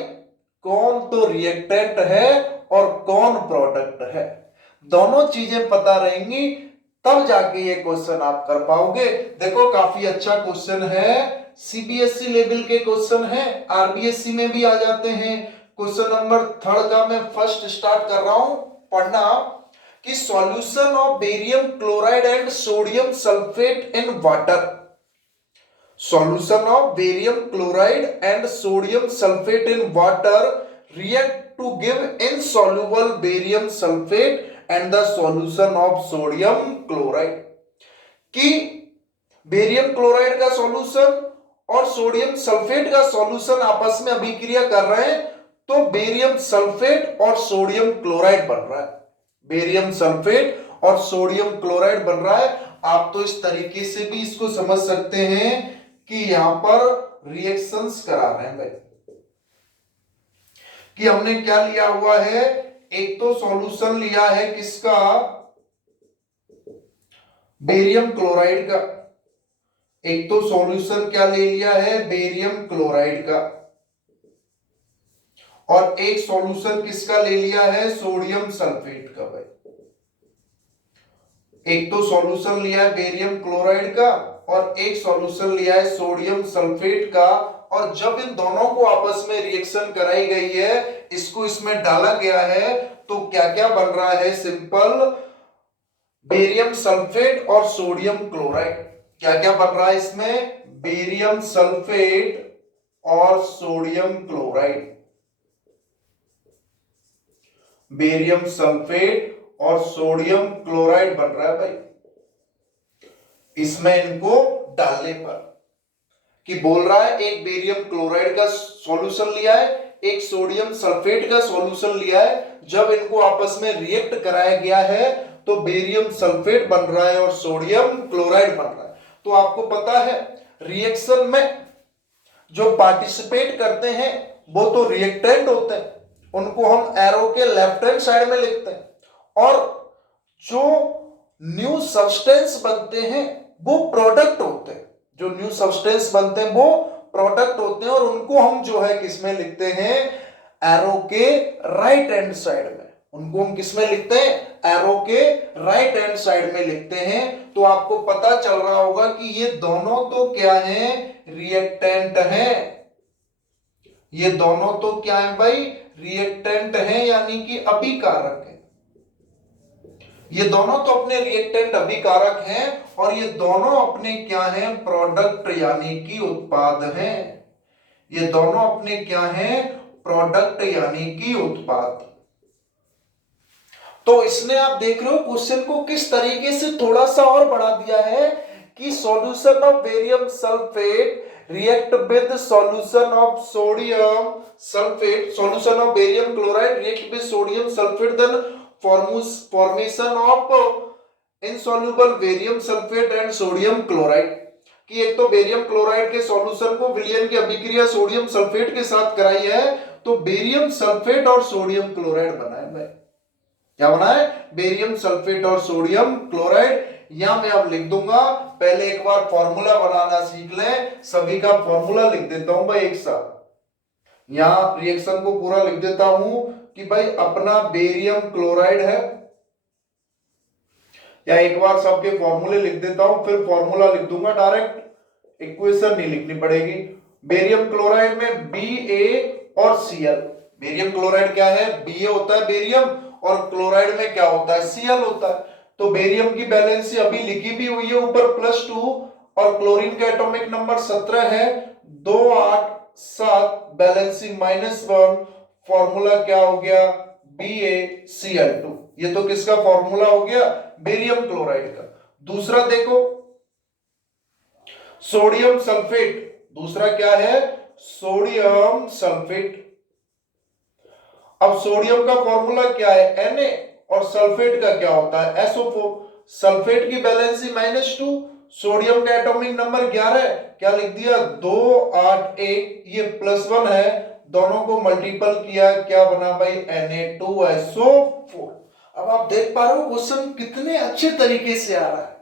कौन तो रिएक्टेंट है और कौन प्रोडक्ट है। दोनों चीजें पता रहेंगी तब जाके ये क्वेश्चन आप कर पाओगे। देखो काफी अच्छा क्वेश्चन है, CBSE लेवल के क्वेश्चन है, RBSE में भी आ जाते हैं। क्वेश्चन नंबर 3 का मैं फर्स्ट स्टार्ट कर रहा हूं पढ़ना कि solution of barium chloride and sodium sulphate in water. Solution of barium chloride and sodium sulfate in water react to give insoluble barium sulfate and the solution of sodium chloride। कि barium chloride का solution और sodium sulphate का solution आपस में अभिक्रिया कर रहे हैं तो बेरियम सल्फेट और सोडियम क्लोराइड बन रहा है। बेरियम सल्फेट और सोडियम क्लोराइड बन रहा है। आप तो इस तरीके से भी इसको समझ सकते हैं कि यहां पर रिएक्शंस करा रहे हैं भाई, कि हमने क्या लिया हुआ है, एक तो सॉल्यूशन लिया है किसका, बेरियम क्लोराइड का, एक तो सॉल्यूशन क्या ले लिया है, बेरियम क्लोराइड का, और एक सॉल्यूशन किसका ले लिया है, सोडियम सल्फेट का। भाई एक तो सॉल्यूशन लिया है बेरियम क्लोराइड का और एक सॉल्यूशन लिया है सोडियम सल्फेट का। और जब इन दोनों को आपस में रिएक्शन कराई गई है, इसको इसमें डाला गया है, तो क्या क्या बन रहा है, सिंपल बेरियम सल्फेट और सोडियम क्लोराइड। क्या क्या बन रहा है इसमें, बेरियम सल्फेट और सोडियम क्लोराइड, बेरियम सल्फेट और सोडियम क्लोराइड बन रहा है भाई इसमें इनको डालने पर। कि बोल रहा है एक बेरियम क्लोराइड का सॉल्यूशन लिया है, एक सोडियम सल्फेट का सॉल्यूशन लिया है, जब इनको आपस में रिएक्ट कराया गया है तो बेरियम सल्फेट बन रहा है और सोडियम क्लोराइड बन रहा है। तो आपको पता है रिएक्शन में जो पार्टिसिपेट करते हैं वो तो रिएक्टेंट होते हैं, उनको हम एरो के लेफ्ट हैंड साइड में लिखते हैं, और जो न्यू सब्सटेंस बनते हैं वो प्रोडक्ट होते हैं, जो न्यू सब्सटेंस बनते हैं वो प्रोडक्ट होते हैं, और उनको हम जो है किसमें लिखते हैं, एरो के राइट हैंड साइड में। उनको हम किसमें लिखते हैं, एरो के राइट हैंड साइड में लिखते हैं। तो आपको पता चल रहा होगा कि ये दोनों तो क्या हैं, रिएक्टेंट हैं। ये दोनों तो क्या है भाई, रिएक्टेंट हैं, यानी कि अभिकारक है। ये दोनों तो अपने रिएक्टेंट अभिकारक हैं, और ये दोनों अपने क्या हैं, प्रोडक्ट यानी कि उत्पाद हैं। ये दोनों अपने क्या हैं, प्रोडक्ट यानी कि उत्पाद। तो इसने आप देख रहे हो क्वेश्चन को किस तरीके से थोड़ा सा और बढ़ा दिया है कि solution of barium sulphate react with solution of sodium sulphate, solution of barium chloride react with sodium sulphate, then formation of insoluble barium sulphate and sodium chloride. कि एक तो बेरियम क्लोराइड के सॉल्यूशन को विलयन की अभिक्रिया सोडियम सल्फेट के साथ कराई है, तो बेरियम सल्फेट और सोडियम क्लोराइड बना है भाई। क्या बना है? बेरियम सल्फेट और सोडियम क्लोराइड। यहां मैं अब लिख दूंगा, पहले एक बार फॉर्मूला बनाना सीख लें। सभी का फॉर्मूला लिख देता हूं भाई एक साथ। यहां रिएक्शन को पूरा लिख देता हूं कि भाई अपना बेरियम क्लोराइड है, या एक बार सबके फॉर्मूले लिख देता हूं, फिर फॉर्मूला लिख दूंगा डायरेक्ट, इक्वेशन नहीं लिखनी पड़ेगी। बेरियम क्लोराइड में Ba और Cl। बेरियम क्लोराइड क्या है? Ba होता है बेरियम, और क्लोराइड में क्या होता है? Cl होता है। तो बेरियम की वैलेंसी अभी लिखी भी हुई है ऊपर +2, और क्लोरीन का एटॉमिक नंबर 17 है, 2 8 7, वैलेंसी -1। फॉर्मूला क्या हो गया? BaCl2। ये तो किसका फॉर्मूला हो गया? बेरियम क्लोराइड का। दूसरा देखो, सोडियम सल्फेट। दूसरा क्या है? Sodium sulphate. अब सोडियम का फॉर्मूला क्या है? Na, और सल्फेट का क्या होता है? SO4। सल्फेट की वैलेंसी -2, सोडियम का एटॉमिक नंबर 11, क्या लिख दिया? 2 8 1, ये +1 है, दोनों को मल्टीपल किया, क्या बना भाई? Na2SO4। अब आप देख पा रहे हो क्वेश्चन कितने अच्छे तरीके से आ रहा है।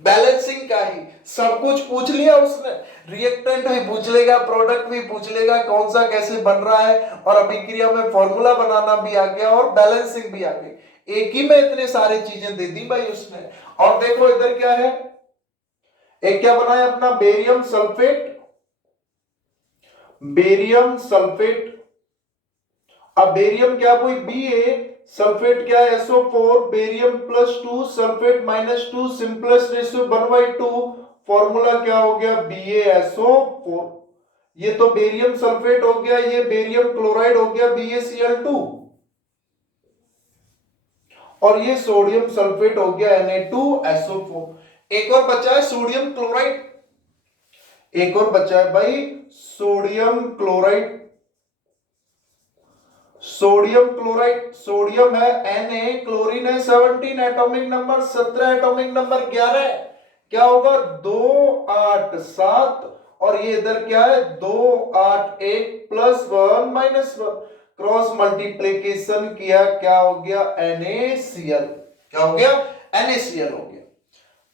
बैलेंसिंग का ही सब कुछ पूछ लिया उसने, रिएक्टेंट भी पूछ लेगा, प्रोडक्ट भी पूछ लेगा, कौन सा कैसे बन रहा है, और अभिक्रिया में फॉर्मूला बनाना भी आ गया, और बैलेंसिंग भी आ गई। एक ही में इतने सारे चीजें दे दी भाई उसने। और देखो इधर क्या है, एक क्या बनाया अपना? Barium sulphate. बेरियम सल्फेट, अब बेरियम क्या कोई Ba, सल्फेट क्या है? SO4, barium +2, sulphate -2, simplest ratio 1/2, formula क्या हो गया? BaSO4। ये तो बेरियम सल्फेट हो गया, ये बेरियम क्लोराइड हो गया BaCl2, और ये सोडियम सल्फेट हो गया Na2SO4। एक और बचा है सोडियम क्लोराइड, एक और बचा है भाई sodium chloride. Sodium chloride, sodium है Na, क्लोरीन है 17, एटॉमिक नंबर 17, एटॉमिक नंबर 11, क्या होगा? 2 8 7, और ये इधर क्या है? 2 8 1 +1 -1, क्रॉस मल्टीप्लीकेशन किया, क्या हो गया? NaCl। क्या हो गया? NaCl हो गया।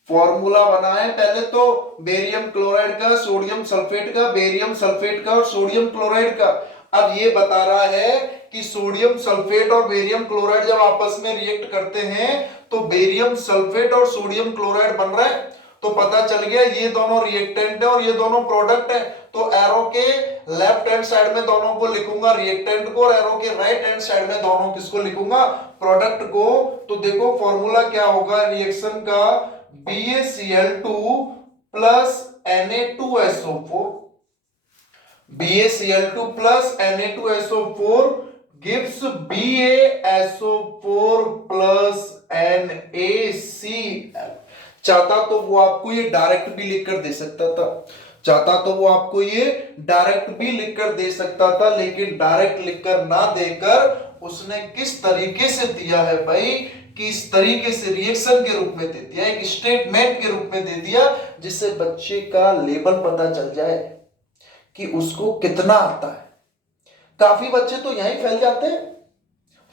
फॉर्मूला बनाए पहले तो बेरियम क्लोराइड का, सोडियम सल्फेट का, बेरियम सल्फेट का और सोडियम क्लोराइड का। अब ये बता रहा है कि सोडियम सल्फेट और बेरियम क्लोराइड जब आपस में रिएक्ट करते हैं तो बेरियम सल्फेट और सोडियम क्लोराइड बन रहा है। तो पता चल गया ये दोनों रिएक्टेंट है और ये दोनों प्रोडक्ट है। तो एरो के लेफ्ट हैंड साइड में दोनों को लिखूंगा रिएक्टेंट को, और एरो के राइट हैंड साइड में दोनों किसको लिखूंगा? प्रोडक्ट को। तो देखो फॉर्मूला क्या होगा रिएक्शन का? BaCl2 plus Na2SO4, BaCl2 plus Na2SO4 gives BaSO4 plus NaCl। चाहता तो वो आपको ये डायरेक्ट भी लिखकर दे सकता था, चाहता तो वो आपको ये डायरेक्ट भी लिखकर दे सकता था, लेकिन डायरेक्ट लिखकर ना देकर उसने किस तरीके से दिया है भाई, कि इस तरीके से रिएक्शन के रूप में दे दिया, एक स्टेटमेंट के रूप में दे दिया, जिससे बच्चे का लेवल पता चल जाए कि उसको कितना आता है। काफी बच्चे तो यहीं फैल जाते हैं,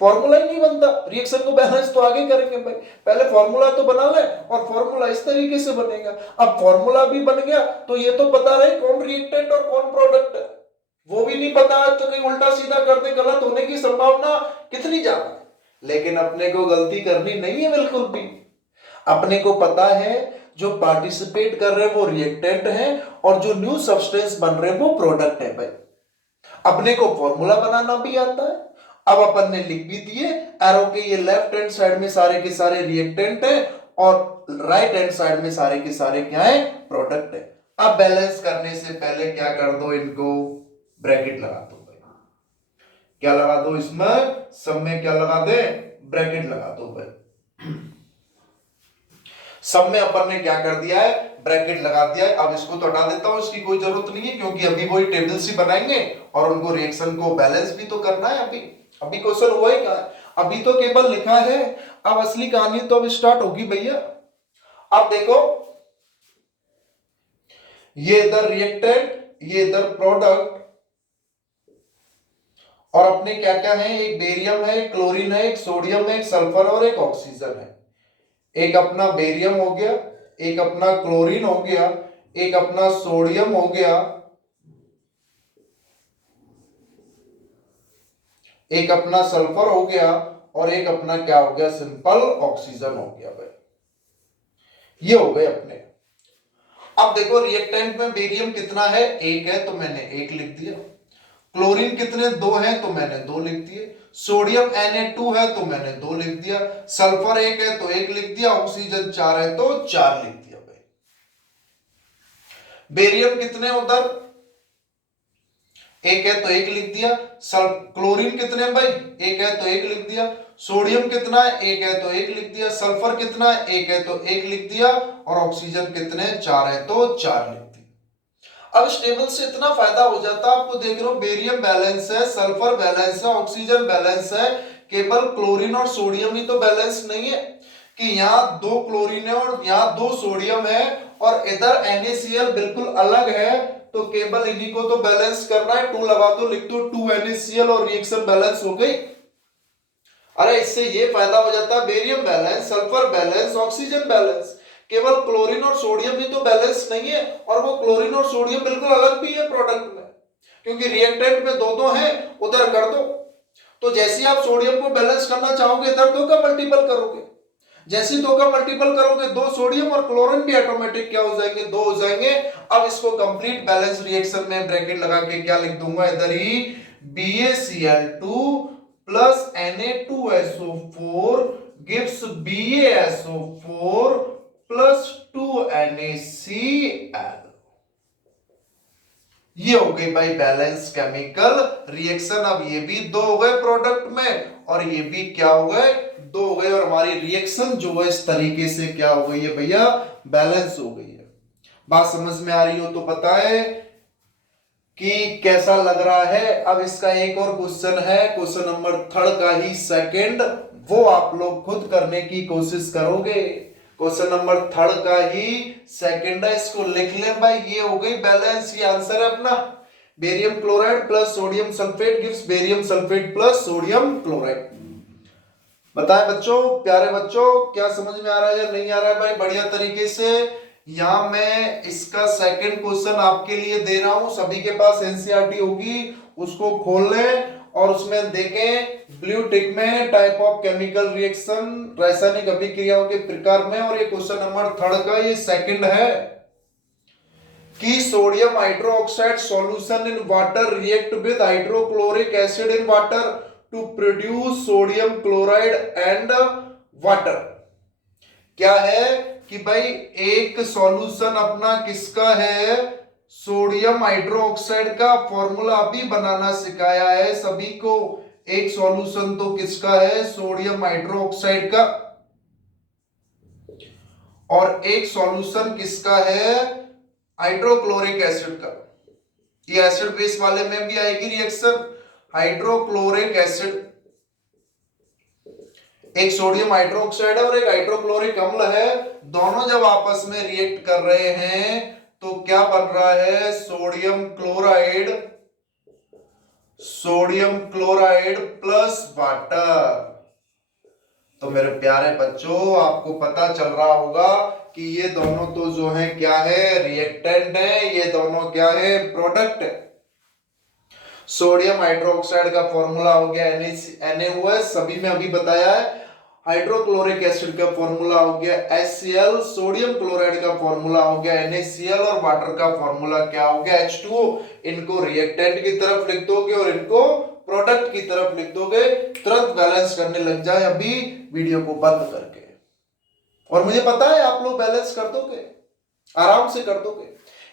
फॉर्मूला ही नहीं बनता, रिएक्शन को बैलेंस तो आगे करेंगे भाई, पहले फॉर्मूला तो बना ले, और फॉर्मूला इस तरीके से बनेगा। अब फॉर्मूला भी बन गया तो ये तो पता रहे कौन रिएक्टेंट और कौन प्रोडक्ट है, वो भी नहीं पता तो कहीं उल्टा सीधा कर दे, गलत होने की संभावना कितनी ज्यादा है। लेकिन अपने को गलती करनी नहीं है बिल्कुल भी, अपने को पता है जो पार्टिसिपेट कर रहे हैं वो रिएक्टेंट हैं और जो न्यू सब्सटेंस बन रहे हैं वो प्रोडक्ट है भाई। अपने को फॉर्मूला बनाना भी आता है। अब अपन ने लिख भी दिए, एरो के ये लेफ्ट हैंड साइड में सारे के सारे रिएक्टेंट हैं और राइट हैंड साइड में सारे के सारे क्या है? प्रोडक्ट है। अब बैलेंस करने से पहले क्या कर दो, इनको ब्रैकेट लगा दो भाई। क्या लगा दो इसमें? सब में क्या लगा दे? ब्रैकेट लगा दो भाई। सब में अपन ने क्या कर दिया है? ब्रैकेट लगा दिया है। अब इसको तो हटा देता हूं, इसकी कोई जरूरत नहीं है, क्योंकि अभी वही टेबल्स ही बनाएंगे और उनको रिएक्शन को बैलेंस भी तो करना है। अभी अभी क्वेश्चन हुआ ही कहां है, अभी तो केवल लिखा है। अब असली कहानी तो अब स्टार्ट होगी भैया। अब देखो, ये इधर रिएक्टेंट, ये इधर प्रोडक्ट, और अपने क्या क्या है, एक बेरियम है, एक क्लोरीन है, एक सोडियम है, एक सल्फर और एक ऑक्सीजन है। एक अपना बेरियम हो गया, एक अपना क्लोरीन हो गया, एक अपना सोडियम हो गया, एक अपना सल्फर हो गया, और एक अपना क्या हो गया, सिंपल ऑक्सीजन हो गया भाई। ये हो गए अपने। अब देखो रिएक्टेंट में बेरियम कितना है, एक है तो मैंने एक लिख दिया। क्लोरीन कितने, दो हैं तो मैंने दो लिख दिए। सोडियम Na2 है तो मैंने दो लिख दिया। सल्फर एक है तो एक लिख दिया। ऑक्सीजन चार है तो चार लिख दिया भाई। बेरियम कितने उधर, एक है तो एक लिख दिया। क्लोरीन कितने भाई, एक है तो एक लिख दिया। सोडियम कितना है, एक है तो एक लिख दिया। सल्फर कितना है, एक है तो एक लिख दिया। और ऑक्सीजन कितने, चार है तो चार लिख दिया। अब इस टेबल से इतना फायदा हो जाता है आपको, देख रहे हो बेरियम बैलेंस है, सल्फर बैलेंस है, ऑक्सीजन बैलेंस है, केवल क्लोरीन और सोडियम ही तो बैलेंस नहीं है। कि यहाँ दो क्लोरीन है और यहाँ दो सोडियम है, और इधर NaCl बिल्कुल अलग है, तो केवल इन्हीं को तो बैलेंस करना है। 2 लगा दो, लिख दो 2 NaCl और रिएक्शन बैलेंस हो गई। अरे इससे ये फायदा हो जाता है, barium balance, sulphur balance, oxygen balance. केवल क्लोरीन और सोडियम ही तो बैलेंस नहीं है, और वो क्लोरीन और सोडियम बिल्कुल अलग भी है प्रोडक्ट में, क्योंकि रिएक्टेंट में दो दो हैं, उधर कर दो। तो जैसे ही आप सोडियम को बैलेंस करना चाहोगे, इधर दो का मल्टीपल करोगे। जैसे दो का मल्टीपल करोगे, दो सोडियम और क्लोरीन भी ऑटोमेटिक क्या हो जाएंगे, दो हो जाएंगे। अब इसको कंप्लीट बैलेंस रिएक्शन में ब्रैकेट लगा के क्या लिख दूंगा इधर ही, BaCl2 plus Na2SO4 gives BaSO4 plus 2 NaCl। ये हो गई भाई बैलेंस केमिकल रिएक्शन। अब ये भी दो हो गए प्रोडक्ट में, और ये भी क्या हो गए, दो हो गए, और हमारी रिएक्शन जो है इस तरीके से क्या हो गई है भैया, बैलेंस हो गई है। बात समझ में आ रही हो तो पता है कि कैसा लग रहा है। अब इसका एक और क्वेश्चन है, क्वेश्चन नंबर 3 का ही सेकंड, वो आप लोग खुद करने की कोशिश करोगे। क्वेश्चन नंबर 3 का ही सेकंड है, इसको लिख लें भाई। ये हो गई बैलेंस, ये आंसर है अपना। Barium chloride plus sodium sulphate gives barium sulphate plus sodium chloride. बताएं बच्चों, प्यारे बच्चों, क्या समझ में आ रहा है या नहीं आ रहा है भाई, बढ़िया तरीके से। यहां मैं इसका सेकंड क्वेश्चन आपके लिए दे रहा हूं, सभी के पास एनसीईआरटी होगी, उसको खोल लें और उसमें देखें ब्लू टिक में टाइप ऑफ केमिकल रिएक्शन, रासायनिक अभिक्रियाओं के प्रकार में। और ये क्वेश्चन नंबर 3 का ये सेकंड है कि sodium hydroxide solution in water react with hydrochloric acid in water to produce sodium chloride and water. क्या है कि भाई एक सॉल्यूशन अपना किसका है, सोडियम हाइड्रोक्साइड का फॉर्मूला अभी बनाना सिखाया है सभी को। एक सॉल्यूशन तो किसका है, सोडियम हाइड्रोक्साइड का, और एक सॉल्यूशन किसका है, हाइड्रोक्लोरिक एसिड का। ये एसिड बेस वाले में भी आएगी रिएक्शन, हाइड्रोक्लोरिक एसिड। एक सोडियम हाइड्रोक्साइड है और एक हाइड्रोक्लोरिक अम्ल है, दोनों जब आपस में रिएक्ट कर रहे हैं तो क्या बन रहा है, sodium chloride, sodium chloride plus water. तो मेरे प्यारे बच्चों, आपको पता चल रहा होगा कि ये दोनों तो जो है क्या है, रिएक्टेंट है, ये दोनों क्या है, प्रोडक्ट है। सोडियम हाइड्रोक्साइड का फॉर्मूला हो गया NaOH, सभी में अभी बताया है। हाइड्रोक्लोरिक एसिड का फॉर्मूला हो गया HCl, सोडियम क्लोराइड का फॉर्मूला हो गया NaCl, और वाटर का फॉर्मूला क्या हो गया, H2O। इनको रिएक्टेंट की तरफ लिख दोगे और इनको प्रोडक्ट की तरफ लिख दोगे, तुरंत बैलेंस करने लग जाए अभी वीडियो को बंद करके। और मुझे पता है आप लोग बैलेंस कर दोगे, आराम से कर दोगे।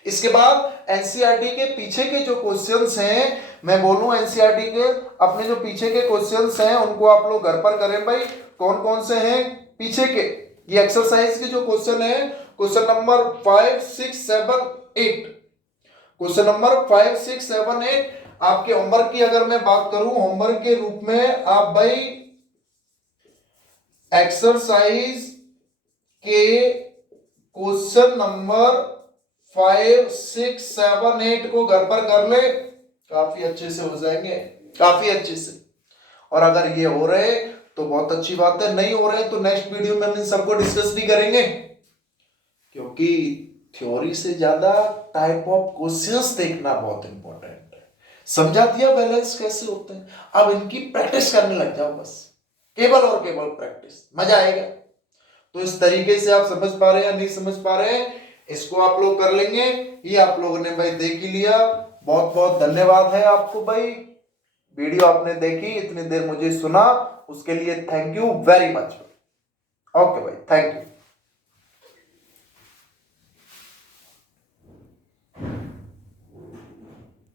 इसके बाद एनसीईआरटी के पीछे के जो क्वेश्चंस हैं, मैं बोलूं एनसीईआरटी के अपने जो पीछे के क्वेश्चंस हैं उनको आप लोग घर पर करें भाई। कौन कौन से हैं पीछे के, ये एक्सरसाइज के जो क्वेश्चन है, क्वेश्चन नंबर 5, 6, 7, 8, क्वेश्चन नंबर 5, 6, 7, 8 आपके होमवर्क की अगर मैं बात करूं, होमवर्क के रूप में आप भाई एक्सरसाइज के क्वेश्चन नंबर 5, 6, 7, 8 को घर पर कर ले, काफी अच्छे से हो जाएंगे, काफी अच्छे से। और अगर ये हो रहे तो बहुत अच्छी बात है, नहीं हो रहे तो नेक्स्ट वीडियो में हम इन सबको डिस्कस नहीं करेंगे, क्योंकि थ्योरी से ज्यादा टाइप ऑफ क्वेश्चंस देखना बहुत इंपॉर्टेंट है। समझा दिया बैलेंस कैसे होते हैं, अब इनकी प्रैक्टिस करने लग जाओ, बस केवल और केवल प्रैक्टिस, मजा आएगा। तो इस तरीके से आप समझ पा रहे हैं या नहीं समझ पा रहे हैं, इसको आप लोग कर लेंगे। ये आप लोगों ने भाई देख ही लिया, बहुत बहुत धन्यवाद है आपको भाई, वीडियो आपने देखी, इतनी देर मुझे सुना, उसके लिए thank you very much. Okay भाई, थैंक यू।